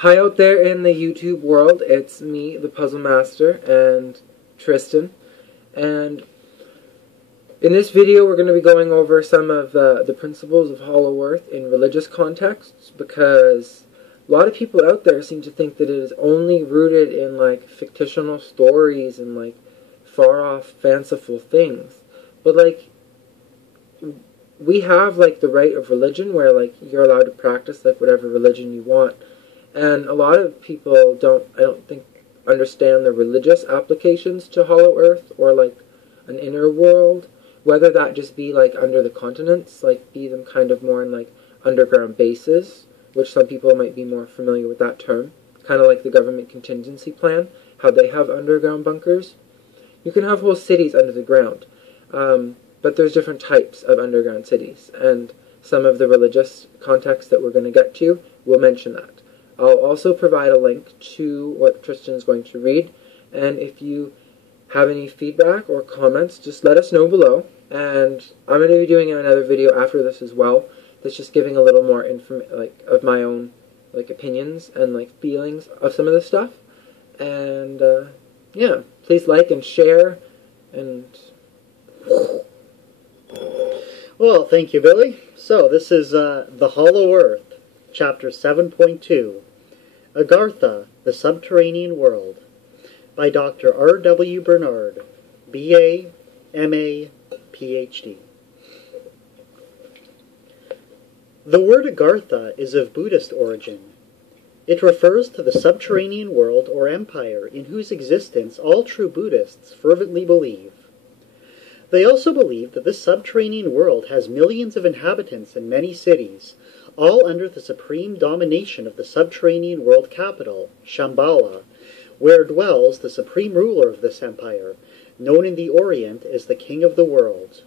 Hi out there in the YouTube world, it's me, the Puzzle Master, and Tristan, and in this video we're going to be going over some of the principles of Hollow Earth in religious contexts, because a lot of people out there seem to think that it is only rooted in like fictional stories and like far-off fanciful things, but like we have like the right of religion where like you're allowed to practice like whatever religion you want. And a lot of people I don't think, understand the religious applications to Hollow Earth or like an inner world, whether that just be like under the continents, like be them kind of more in like underground bases, which some people might be more familiar with that term, kind of like the government contingency plan, how they have underground bunkers. You can have whole cities under the ground, but there's different types of underground cities, and some of the religious context that we're going to get to will mention that. I'll also provide a link to what Tristan is going to read, and if you have any feedback or comments, just let us know below, and I'm going to be doing another video after this as well, that's just giving a little more of my own opinions and feelings of some of this stuff, and yeah, please like and share, and... Well, thank you, Billy. So, this is The Hollow Earth, Chapter 7.2, Agartha, the Subterranean World, by Dr. R. W. Bernard, B.A., M.A., Ph.D. The word Agartha is of Buddhist origin. It refers to the subterranean world or empire in whose existence all true Buddhists fervently believe. They also believe that this subterranean world has millions of inhabitants and many cities, all under the supreme domination of the subterranean world capital, Shambhala, where dwells the supreme ruler of this empire, known in the Orient as the King of the World.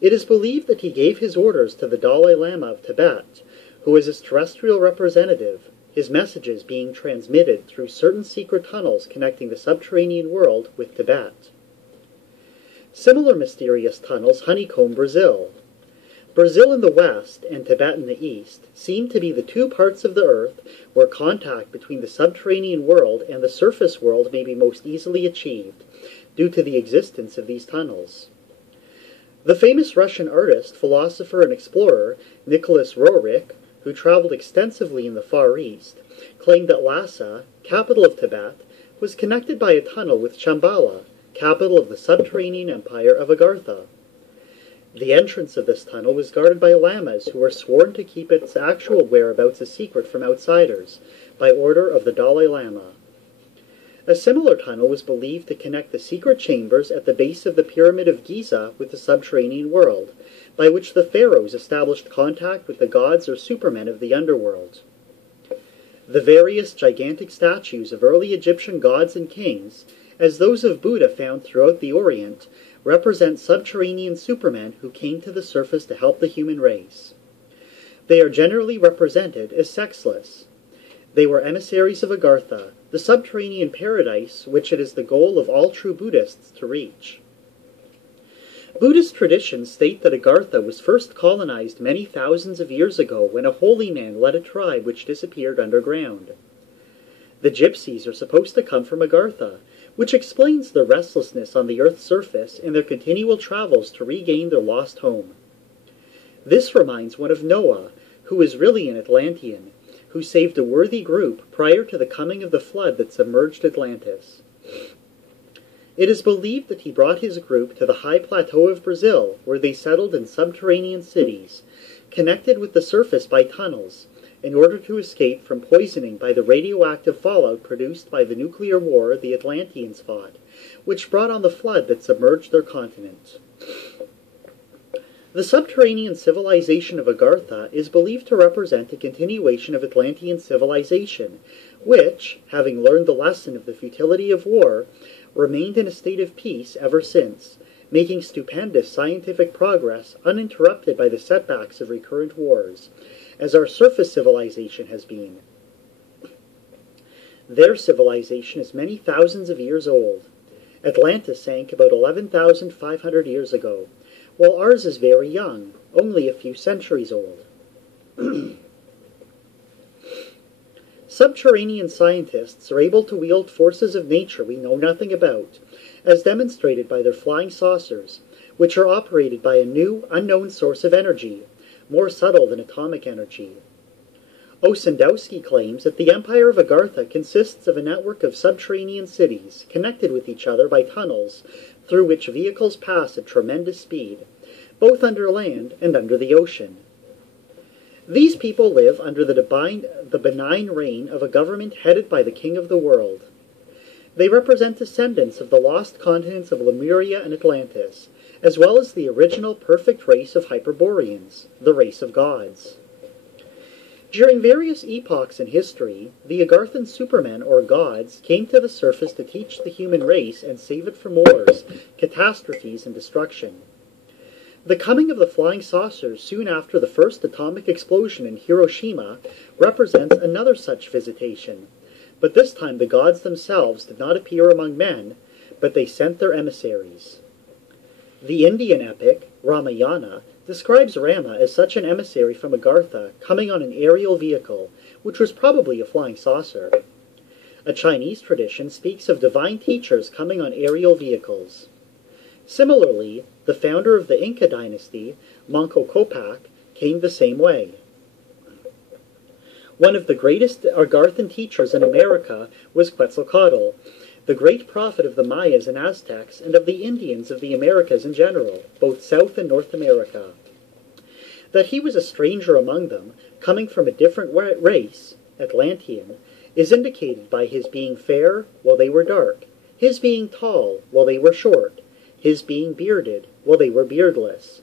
It is believed that he gave his orders to the Dalai Lama of Tibet, who is his terrestrial representative, his messages being transmitted through certain secret tunnels connecting the subterranean world with Tibet. Similar mysterious tunnels honeycomb Brazil. Brazil in the west and Tibet in the east seem to be the two parts of the earth where contact between the subterranean world and the surface world may be most easily achieved, due to the existence of these tunnels. The famous Russian artist, philosopher, and explorer Nicholas Roerich, who traveled extensively in the Far East, claimed that Lhasa, capital of Tibet, was connected by a tunnel with Shambhala, capital of the subterranean empire of Agartha. The entrance of this tunnel was guarded by lamas who were sworn to keep its actual whereabouts a secret from outsiders, by order of the Dalai Lama. A similar tunnel was believed to connect the secret chambers at the base of the Pyramid of Giza with the subterranean world, by which the pharaohs established contact with the gods or supermen of the underworld. The various gigantic statues of early Egyptian gods and kings, as those of Buddha found throughout the Orient, represent subterranean supermen who came to the surface to help the human race. They are generally represented as sexless. They were emissaries of Agartha, the subterranean paradise which it is the goal of all true Buddhists to reach. Buddhist traditions state that Agartha was first colonized many thousands of years ago when a holy man led a tribe which disappeared underground. The gypsies are supposed to come from Agartha, which explains their restlessness on the Earth's surface and their continual travels to regain their lost home. This reminds one of Noah, who is really an Atlantean, who saved a worthy group prior to the coming of the flood that submerged Atlantis. It is believed that he brought his group to the high plateau of Brazil, where they settled in subterranean cities, connected with the surface by tunnels, in order to escape from poisoning by the radioactive fallout produced by the nuclear war the Atlanteans fought, which brought on the flood that submerged their continent. The subterranean civilization of Agartha is believed to represent a continuation of Atlantean civilization, which, having learned the lesson of the futility of war, remained in a state of peace ever since, making stupendous scientific progress uninterrupted by the setbacks of recurrent wars, as our surface civilization has been. Their civilization is many thousands of years old. Atlantis sank about 11,500 years ago, while ours is very young, only a few centuries old. subterranean scientists are able to wield forces of nature we know nothing about, as demonstrated by their flying saucers, which are operated by a new, unknown source of energy, more subtle than atomic energy. Ossendowski claims that the Empire of Agartha consists of a network of subterranean cities connected with each other by tunnels through which vehicles pass at tremendous speed, both under land and under the ocean. These people live under the benign reign of a government headed by the King of the World. They represent descendants of the lost continents of Lemuria and Atlantis, as well as the original perfect race of Hyperboreans, the race of gods. During various epochs in history, the Agarthan supermen, or gods, came to the surface to teach the human race and save it from wars, catastrophes, and destruction. The coming of the flying saucers soon after the first atomic explosion in Hiroshima represents another such visitation, but this time the gods themselves did not appear among men, but they sent their emissaries. The Indian epic, Ramayana, describes Rama as such an emissary from Agartha coming on an aerial vehicle, which was probably a flying saucer. A Chinese tradition speaks of divine teachers coming on aerial vehicles. Similarly, the founder of the Inca dynasty, Manco Capac, came the same way. One of the greatest Agarthan teachers in America was Quetzalcoatl, the great prophet of the Mayas and Aztecs and of the Indians of the Americas in general, both South and North America. That he was a stranger among them, coming from a different race, Atlantean, is indicated by his being fair while they were dark, his being tall while they were short, his being bearded while they were beardless.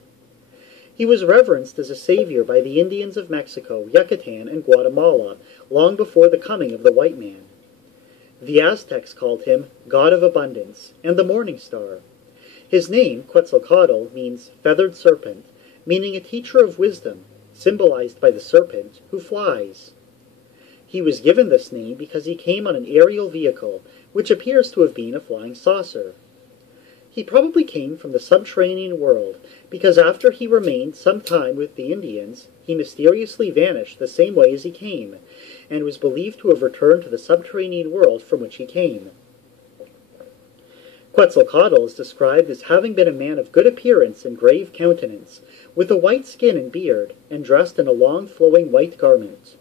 He was reverenced as a savior by the Indians of Mexico, Yucatan, and Guatemala long before the coming of the white man. The Aztecs called him God of Abundance and the Morning Star. His name, Quetzalcoatl, means feathered serpent, meaning a teacher of wisdom, symbolized by the serpent who flies. He was given this name because he came on an aerial vehicle, which appears to have been a flying saucer. He probably came from the subterranean world, because after he remained some time with the Indians, he mysteriously vanished the same way as he came, and was believed to have returned to the subterranean world from which he came. Quetzalcoatl is described as having been a man of good appearance and grave countenance, with a white skin and beard, and dressed in a long flowing white garment.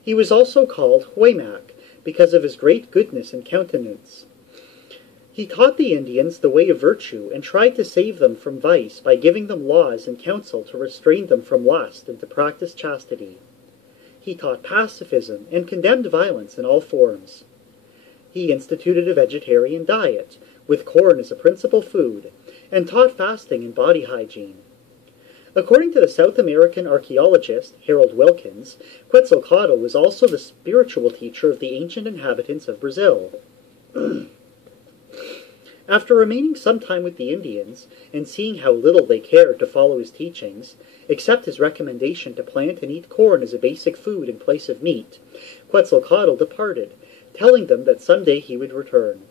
He was also called Huaymac, because of his great goodness and countenance. He taught the Indians the way of virtue, and tried to save them from vice by giving them laws and counsel to restrain them from lust and to practice chastity. He taught pacifism and condemned violence in all forms. He instituted a vegetarian diet, with corn as a principal food, and taught fasting and body hygiene. According to the South American archaeologist Harold Wilkins, Quetzalcoatl was also the spiritual teacher of the ancient inhabitants of Brazil. After remaining some time with the Indians, and seeing how little they cared to follow his teachings, except his recommendation to plant and eat corn as a basic food in place of meat, Quetzalcoatl departed, telling them that someday he would return.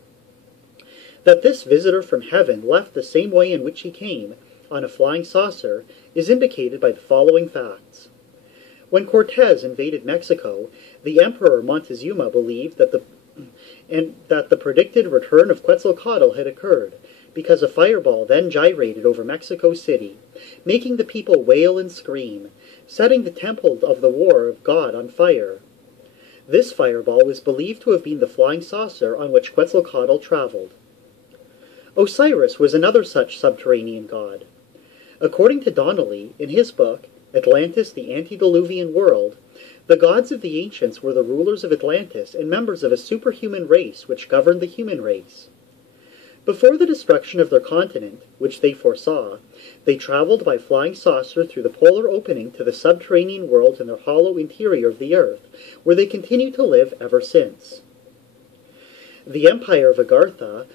That this visitor from heaven left the same way in which he came, on a flying saucer, is indicated by the following facts. When Cortez invaded Mexico, the Emperor Montezuma believed that the predicted return of Quetzalcoatl had occurred, because a fireball then gyrated over Mexico City, making the people wail and scream, setting the temple of the war of God on fire. This fireball was believed to have been the flying saucer on which Quetzalcoatl traveled. Osiris was another such subterranean god. According to Donnelly, in his book, Atlantis, the Antediluvian World, the gods of the ancients were the rulers of Atlantis and members of a superhuman race which governed the human race. Before the destruction of their continent, which they foresaw, they traveled by flying saucer through the polar opening to the subterranean world in the hollow interior of the earth, where they continue to live ever since. The Empire of Agartha,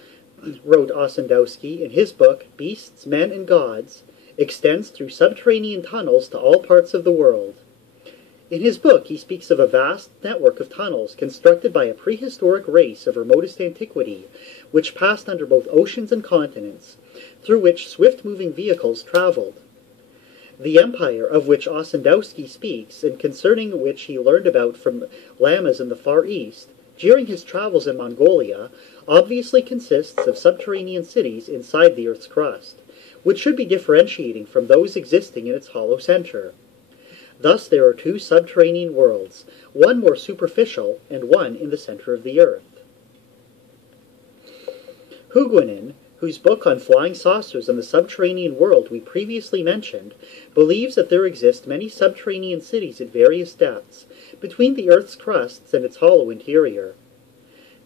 wrote Ossendowski in his book Beasts, Men, and Gods, extends through subterranean tunnels to all parts of the world. In his book, he speaks of a vast network of tunnels constructed by a prehistoric race of remotest antiquity, which passed under both oceans and continents, through which swift-moving vehicles traveled. The empire of which Ossendowski speaks, and concerning which he learned about from lamas in the Far East, during his travels in Mongolia, obviously consists of subterranean cities inside the Earth's crust, which should be differentiating from those existing in its hollow center. Thus there are two subterranean worlds, one more superficial and one in the center of the Earth. Huguenin, whose book on flying saucers and the subterranean world we previously mentioned, believes that there exist many subterranean cities at various depths, between the Earth's crusts and its hollow interior.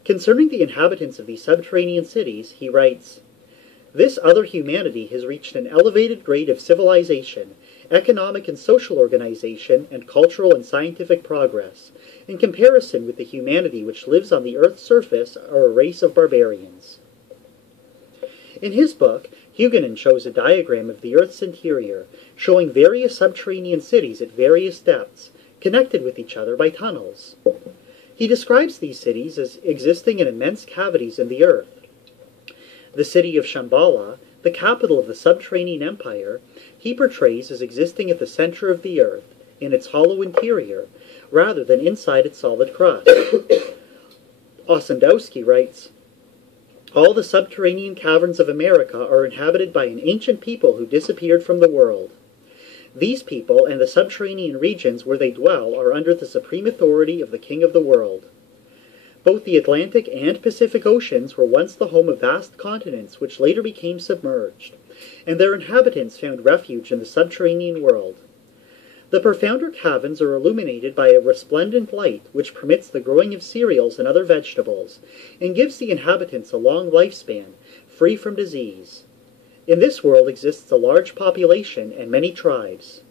Concerning the inhabitants of these subterranean cities, he writes, "This other humanity has reached an elevated grade of civilization, economic and social organization, and cultural and scientific progress, in comparison with the humanity which lives on the Earth's surface are a race of barbarians." In his book, Huguenin shows a diagram of the Earth's interior, showing various subterranean cities at various depths, connected with each other by tunnels. He describes these cities as existing in immense cavities in the Earth. The city of Shambhala, the capital of the subterranean empire, he portrays as existing at the center of the Earth, in its hollow interior, rather than inside its solid crust. Ossendowski writes, "All the subterranean caverns of America are inhabited by an ancient people who disappeared from the world. These people and the subterranean regions where they dwell are under the supreme authority of the King of the world. Both the Atlantic and Pacific Oceans were once the home of vast continents which later became submerged, and their inhabitants found refuge in the subterranean world. The profounder caverns are illuminated by a resplendent light which permits the growing of cereals and other vegetables, and gives the inhabitants a long lifespan, free from disease. In this world exists a large population and many tribes."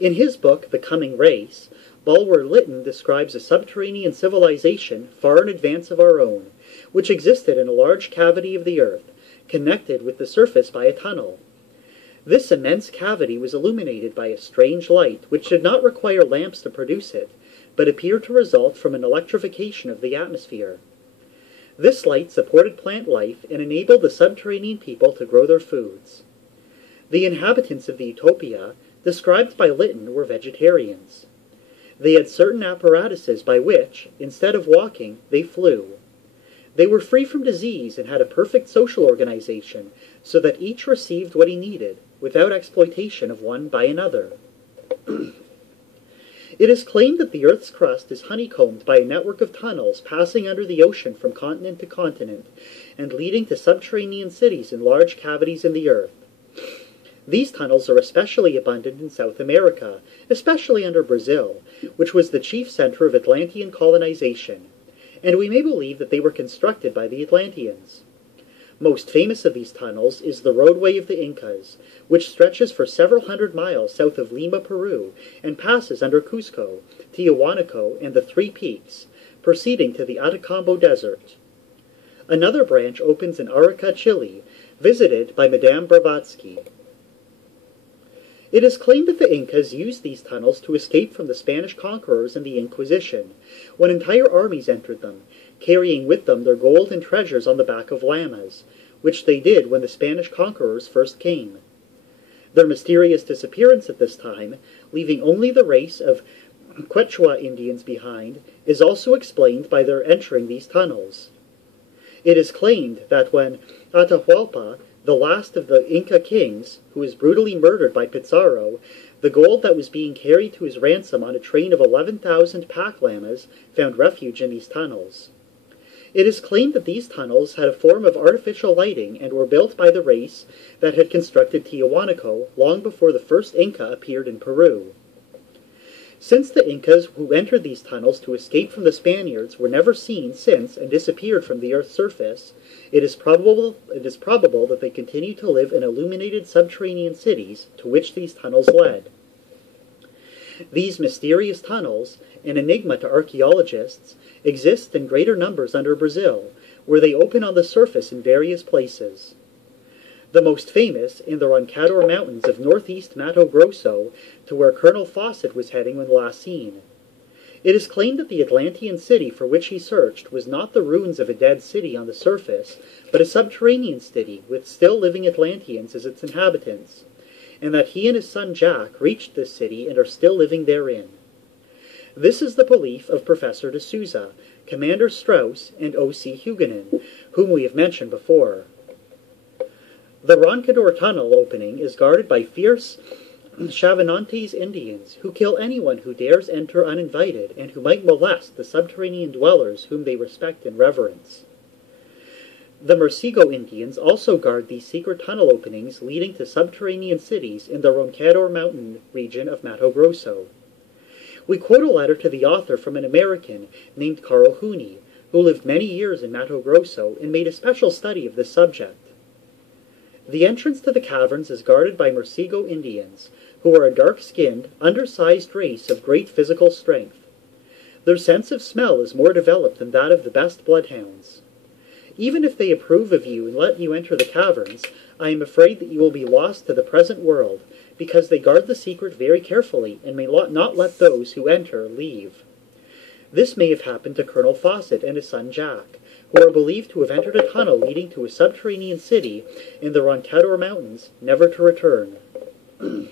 In his book, The Coming Race, Bulwer Lytton describes a subterranean civilization far in advance of our own, which existed in a large cavity of the earth, connected with the surface by a tunnel. This immense cavity was illuminated by a strange light, which did not require lamps to produce it, but appeared to result from an electrification of the atmosphere. This light supported plant life and enabled the subterranean people to grow their foods. The inhabitants of the utopia, described by Lytton, were vegetarians. They had certain apparatuses by which, instead of walking, they flew. They were free from disease and had a perfect social organization, so that each received what he needed, without exploitation of one by another. It is claimed that the Earth's crust is honeycombed by a network of tunnels passing under the ocean from continent to continent, and leading to subterranean cities in large cavities in the Earth. These tunnels are especially abundant in South America, especially under Brazil, which was the chief center of Atlantean colonization, and we may believe that they were constructed by the Atlanteans. Most famous of these tunnels is the roadway of the Incas, which stretches for several hundred miles south of Lima, Peru, and passes under Cusco, Tiahuanaco, and the Three Peaks, proceeding to the Atacambo Desert. Another branch opens in Arica, Chile, visited by Madame Blavatsky. It is claimed that the Incas used these tunnels to escape from the Spanish conquerors and the Inquisition, when entire armies entered them, carrying with them their gold and treasures on the back of llamas, which they did when the Spanish conquerors first came. Their mysterious disappearance at this time, leaving only the race of Quechua Indians behind, is also explained by their entering these tunnels. It is claimed that when Atahualpa, the last of the Inca kings, who was brutally murdered by Pizarro, the gold that was being carried to his ransom on a train of 11,000 pack llamas found refuge in these tunnels. It is claimed that these tunnels had a form of artificial lighting and were built by the race that had constructed Tiahuanaco long before the first Inca appeared in Peru. Since the Incas who entered these tunnels to escape from the Spaniards were never seen since and disappeared from the Earth's surface, it is probable that they continue to live in illuminated subterranean cities to which these tunnels led. These mysterious tunnels, an enigma to archaeologists, exist in greater numbers under Brazil, where they open on the surface in various places. The most famous in the Roncador Mountains of northeast Mato Grosso, to where Colonel Fawcett was heading when last seen. It is claimed that the Atlantean city for which he searched was not the ruins of a dead city on the surface, but a subterranean city with still living Atlanteans as its inhabitants, and that he and his son Jack reached this city and are still living therein. This is the belief of Professor de Souza, Commander Strauss, and O.C. Huguenin, whom we have mentioned before. The Roncador Tunnel opening is guarded by fierce Chavanantes Indians, who kill anyone who dares enter uninvited and who might molest the subterranean dwellers whom they respect and reverence. The Mercigo Indians also guard these secret tunnel openings leading to subterranean cities in the Roncador mountain region of Mato Grosso. We quote a letter to the author from an American named Carl Hooney, who lived many years in Mato Grosso and made a special study of this subject. The entrance to the caverns is guarded by Mercigo Indians, who are a dark-skinned, undersized race of great physical strength. Their sense of smell is more developed than that of the best bloodhounds. Even if they approve of you and let you enter the caverns, I am afraid that you will be lost to the present world, because they guard the secret very carefully and may not let those who enter leave. This may have happened to Colonel Fawcett and his son Jack, who are believed to have entered a tunnel leading to a subterranean city in the Roncador Mountains, never to return. The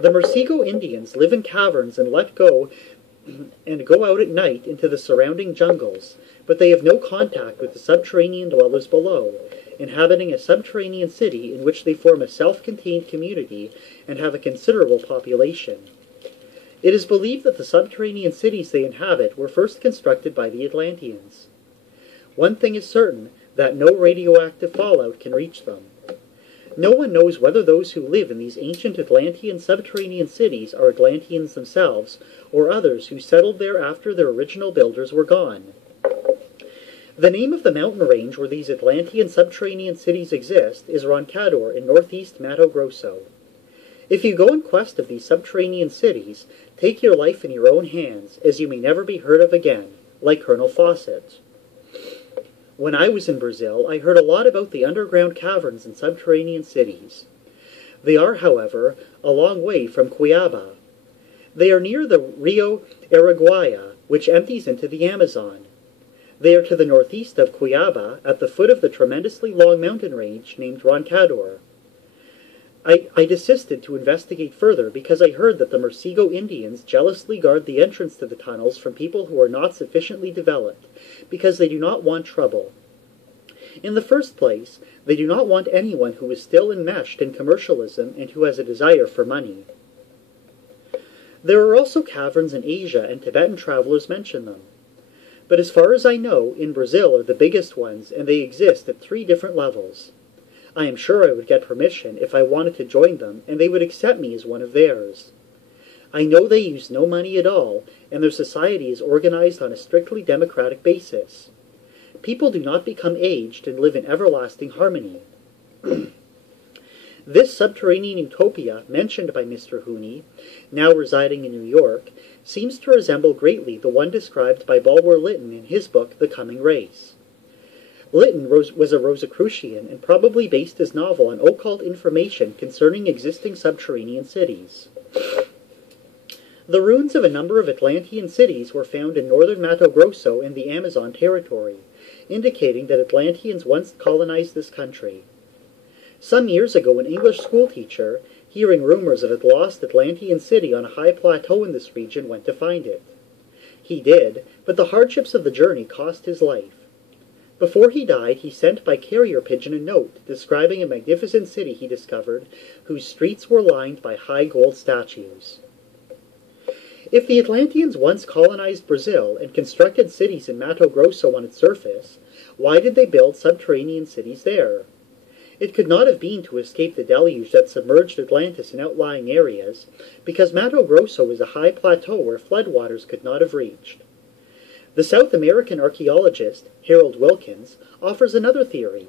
Mercigo Indians live in caverns and go out at night into the surrounding jungles, but they have no contact with the subterranean dwellers below, inhabiting a subterranean city in which they form a self-contained community and have a considerable population. It is believed that the subterranean cities they inhabit were first constructed by the Atlanteans. One thing is certain, that no radioactive fallout can reach them. No one knows whether those who live in these ancient Atlantean subterranean cities are Atlanteans themselves, or others who settled there after their original builders were gone. The name of the mountain range where these Atlantean subterranean cities exist is Roncador in northeast Mato Grosso. If you go in quest of these subterranean cities, take your life in your own hands, as you may never be heard of again, like Colonel Fawcett. When I was in Brazil, I heard a lot about the underground caverns and subterranean cities. They are, however, a long way from Cuiabá. They are near the Rio Araguaia, which empties into the Amazon. They are to the northeast of Cuiabá, at the foot of the tremendously long mountain range named Roncador. I desisted to investigate further because I heard that the Mercigo Indians jealously guard the entrance to the tunnels from people who are not sufficiently developed, because they do not want trouble. In the first place, they do not want anyone who is still enmeshed in commercialism and who has a desire for money. There are also caverns in Asia, and Tibetan travelers mention them. But as far as I know, in Brazil are the biggest ones, and they exist at 3 different levels. I am sure I would get permission if I wanted to join them, and they would accept me as one of theirs. I know they use no money at all, and their society is organized on a strictly democratic basis. People do not become aged and live in everlasting harmony. This subterranean utopia, mentioned by Mr. Hooney, now residing in New York, seems to resemble greatly the one described by Bulwer Lytton in his book The Coming Race. Lytton was a Rosicrucian and probably based his novel on occult information concerning existing subterranean cities. The ruins of a number of Atlantean cities were found in northern Mato Grosso and the Amazon territory, indicating that Atlanteans once colonized this country. Some years ago, an English schoolteacher, hearing rumors of a lost Atlantean city on a high plateau in this region, went to find it. He did, but the hardships of the journey cost his life. Before he died, he sent by carrier pigeon a note describing a magnificent city he discovered, whose streets were lined by high gold statues. If the Atlanteans once colonized Brazil and constructed cities in Mato Grosso on its surface, why did they build subterranean cities there? It could not have been to escape the deluge that submerged Atlantis in outlying areas, because Mato Grosso is a high plateau where floodwaters could not have reached. The South American archaeologist, Harold Wilkins, offers another theory,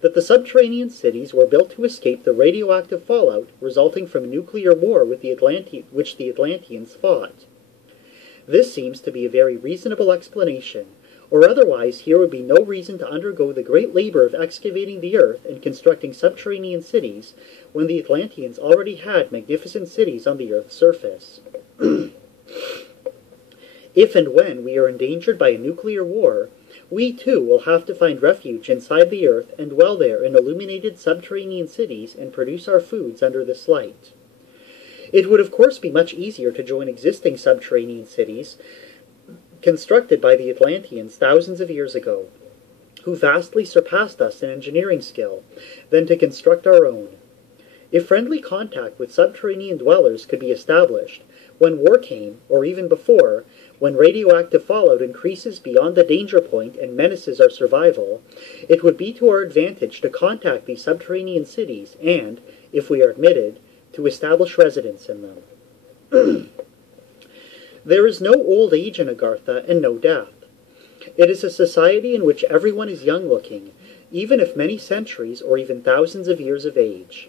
that the subterranean cities were built to escape the radioactive fallout resulting from a nuclear war with which the Atlanteans fought. This seems to be a very reasonable explanation, or otherwise here would be no reason to undergo the great labor of excavating the earth and constructing subterranean cities when the Atlanteans already had magnificent cities on the earth's surface. If and when we are endangered by a nuclear war, We, too, will have to find refuge inside the earth and dwell there in illuminated subterranean cities and produce our foods under this light. It would, of course, be much easier to join existing subterranean cities constructed by the Atlanteans thousands of years ago, who vastly surpassed us in engineering skill, than to construct our own. If friendly contact with subterranean dwellers could be established, when war came, or even before, when radioactive fallout increases beyond the danger point and menaces our survival, it would be to our advantage to contact these subterranean cities and, if we are admitted, to establish residence in them. There is no old age in Agartha and no death. It is a society in which everyone is young-looking, even if many centuries or even thousands of years of age.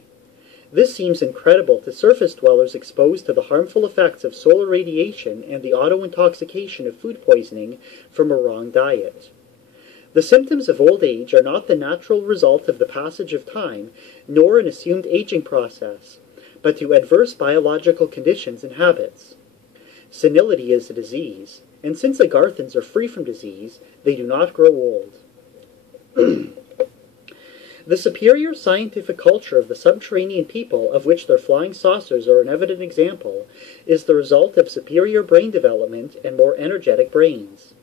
This seems incredible to surface dwellers exposed to the harmful effects of solar radiation and the auto-intoxication of food poisoning from a wrong diet. The symptoms of old age are not the natural result of the passage of time, nor an assumed aging process, but to adverse biological conditions and habits. Senility is a disease, and since Agarthans are free from disease, they do not grow old. The superior scientific culture of the subterranean people, of which their flying saucers are an evident example, is the result of superior brain development and more energetic brains.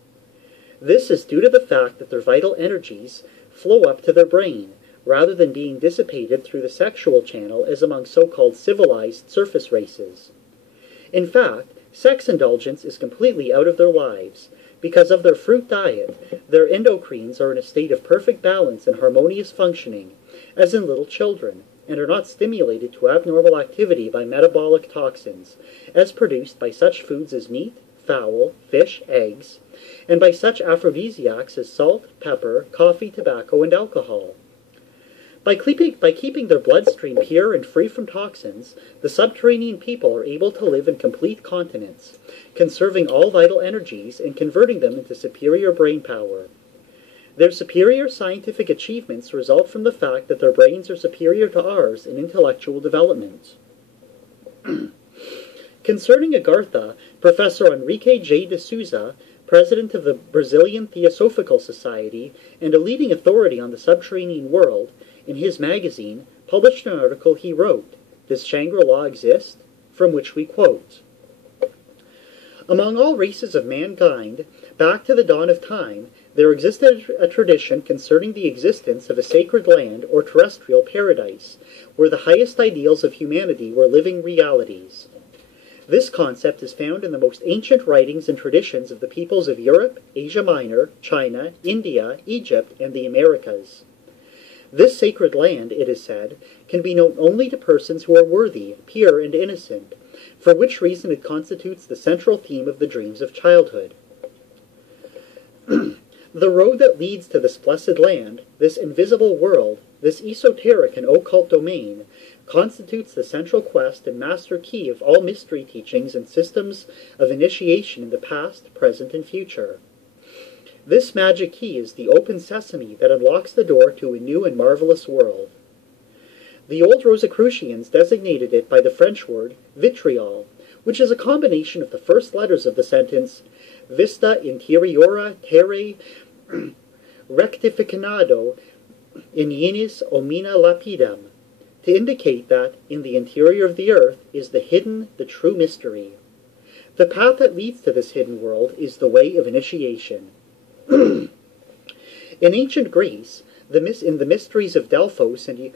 This is due to the fact that their vital energies flow up to their brain, rather than being dissipated through the sexual channel as among so-called civilized surface races. In fact, sex indulgence is completely out of their lives. Because of their fruit diet, their endocrines are in a state of perfect balance and harmonious functioning, as in little children, and are not stimulated to abnormal activity by metabolic toxins, as produced by such foods as meat, fowl, fish, eggs, and by such aphrodisiacs as salt, pepper, coffee, tobacco, and alcohol. By keeping their bloodstream pure and free from toxins, the subterranean people are able to live in complete continence, conserving all vital energies and converting them into superior brain power. Their superior scientific achievements result from the fact that their brains are superior to ours in intellectual development. Concerning Agartha, Professor Enrique J. de Souza, president of the Brazilian Theosophical Society and a leading authority on the subterranean world, in his magazine, published an article he wrote, "Does Shangri-La Exist?" from which we quote. Among all races of mankind, back to the dawn of time, there existed a tradition concerning the existence of a sacred land or terrestrial paradise, where the highest ideals of humanity were living realities. This concept is found in the most ancient writings and traditions of the peoples of Europe, Asia Minor, China, India, Egypt, and the Americas. This sacred land, it is said, can be known only to persons who are worthy, pure, and innocent, for which reason it constitutes the central theme of the dreams of childhood. The road that leads to this blessed land, this invisible world, this esoteric and occult domain, constitutes the central quest and master key of all mystery teachings and systems of initiation in the past, present, and future. This magic key is the open sesame that unlocks the door to a new and marvelous world. The old Rosicrucians designated it by the French word vitriol, which is a combination of the first letters of the sentence Vista interiora terrae rectificanado ignis omnia lapidem, to indicate that in the interior of the earth is the hidden, the true mystery. The path that leads to this hidden world is the way of initiation. In ancient Greece, in the mysteries of Delphos and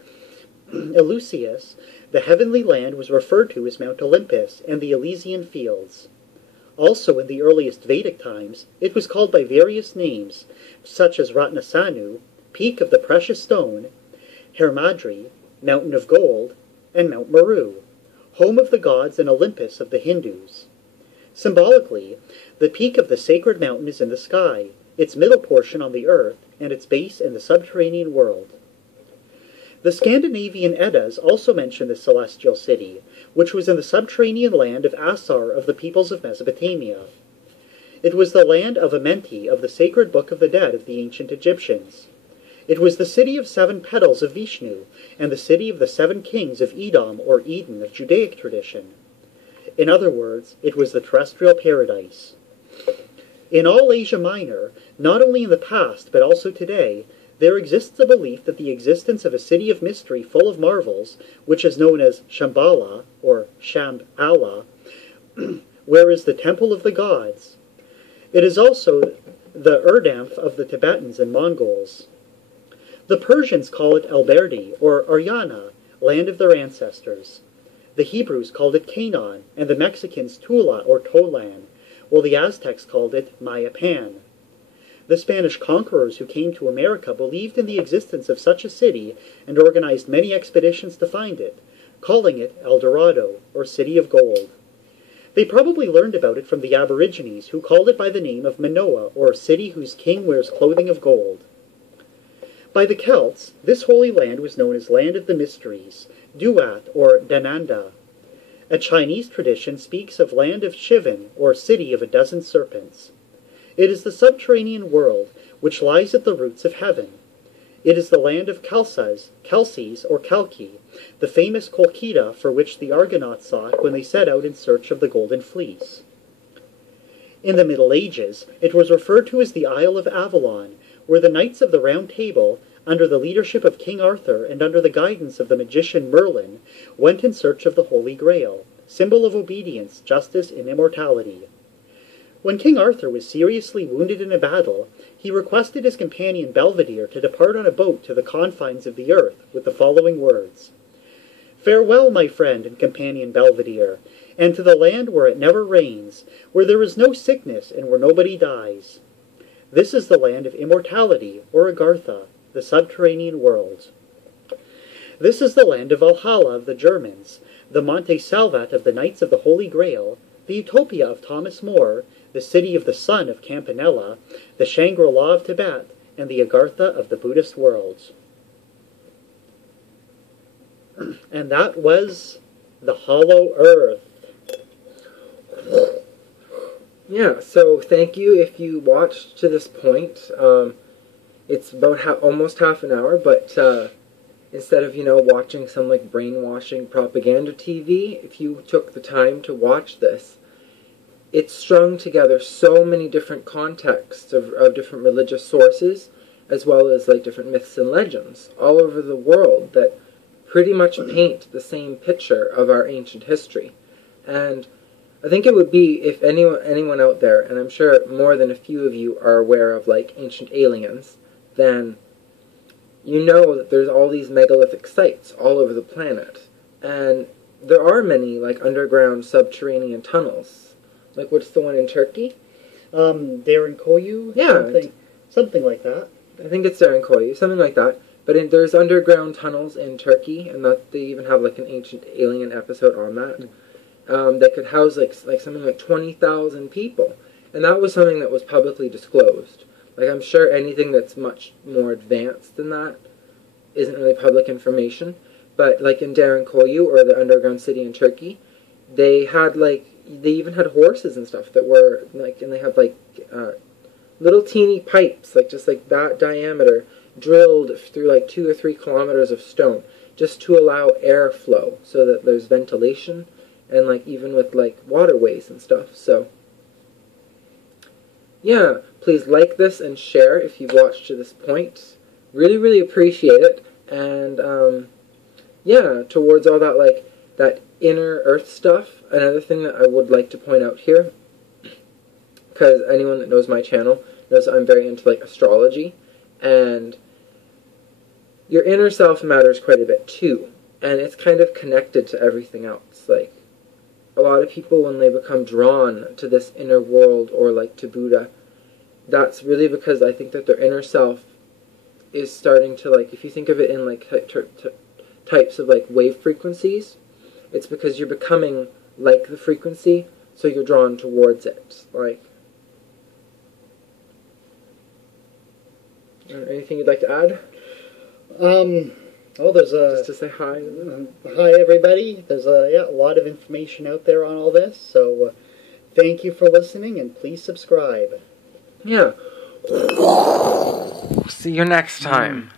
Eleusis, the heavenly land was referred to as Mount Olympus and the Elysian fields. Also in the earliest Vedic times, it was called by various names, such as Ratnasanu, Peak of the Precious Stone, Hermadri, Mountain of Gold, and Mount Meru, home of the gods and Olympus of the Hindus. Symbolically, the peak of the sacred mountain is in the sky, its middle portion on the earth, and its base in the subterranean world. The Scandinavian Eddas also mention the celestial city, which was in the subterranean land of Asar of the peoples of Mesopotamia. It was the land of Amenti of the sacred Book of the Dead of the ancient Egyptians. It was the city of 7 petals of Vishnu, and the city of the 7 kings of Edom or Eden of Judaic tradition. In other words, it was the terrestrial paradise. In all Asia Minor, not only in the past but also today, there exists a belief that the existence of a city of mystery full of marvels, which is known as Shambhala, or Shambhala, where is the temple of the gods. It is also the Urdamp of the Tibetans and Mongols. The Persians call it Alberdi, or Aryana, land of their ancestors. The Hebrews called it Canaan, and the Mexicans Tula, or Tolan, while the Aztecs called it Mayapan. The Spanish conquerors who came to America believed in the existence of such a city and organized many expeditions to find it, calling it El Dorado, or City of Gold. They probably learned about it from the Aborigines, who called it by the name of Manoa, or City whose king wears clothing of gold. By the Celts, this holy land was known as Land of the Mysteries, Duat, or Dananda. A Chinese tradition speaks of Land of Shivan, or City of a Dozen Serpents. It is the subterranean world, which lies at the roots of heaven. It is the land of Kelces, or Kalki, the famous Kolkita for which the Argonauts sought when they set out in search of the Golden Fleece. In the Middle Ages, it was referred to as the Isle of Avalon, where the Knights of the Round Table, under the leadership of King Arthur and under the guidance of the magician Merlin, went in search of the Holy Grail, symbol of obedience, justice, and immortality. When King Arthur was seriously wounded in a battle, he requested his companion Belvedere to depart on a boat to the confines of the earth with the following words: "Farewell, my friend and companion Belvedere, and to the land where it never rains, where there is no sickness and where nobody dies. This is the land of immortality, or Agartha, the subterranean world. This is the land of Valhalla of the Germans, the Monte Salvat of the Knights of the Holy Grail, the Utopia of Thomas More, the City of the Sun of Campanella, the Shangri-La of Tibet, and the Agartha of the Buddhist world." And that was the Hollow Earth. Yeah, so thank you if you watched to this point. It's about almost half an hour, but instead of, watching some like brainwashing propaganda TV, if you took the time to watch this, it's strung together so many different contexts of different religious sources, as well as like different myths and legends all over the world that pretty much paint the same picture of our ancient history. And I think it would be, if anyone out there, and I'm sure more than a few of you are aware of like ancient aliens, then you know that there's all these megalithic sites all over the planet. And there are many like underground subterranean tunnels. Like, what's the one in Turkey? Darren Koyu? Yeah. Something like that. I think it's Darren Koyu, something like that. But there's underground tunnels in Turkey, and that they even have like an ancient alien episode on that. That could house like something like 20,000 people. And that was something that was publicly disclosed. Like, I'm sure anything that's much more advanced than that isn't really public information. But like in Darren Koyu, or the underground city in Turkey, they even had horses and stuff that were like, and they had like little teeny pipes, like just like that diameter, drilled through like 2 or 3 kilometers of stone, just to allow airflow, so that there's ventilation, and like even with like waterways and stuff. So yeah, please like this and share if you've watched to this point. Really, really appreciate it. And yeah, towards all that like that inner earth stuff, another thing that I would like to point out here, because anyone that knows my channel knows I'm very into like astrology, and your inner self matters quite a bit too, and it's kind of connected to everything else. Like, a lot of people, when they become drawn to this inner world, or like to Buddha, that's really because I think that their inner self is starting to, like, if you think of it in like types of like wave frequencies, it's because you're becoming like the frequency, so you're drawn towards it. Like, anything you'd like to add? Well, there's just to say hi. Hi, everybody. There's a lot of information out there on all this, so thank you for listening, and please subscribe. Yeah. See you next time.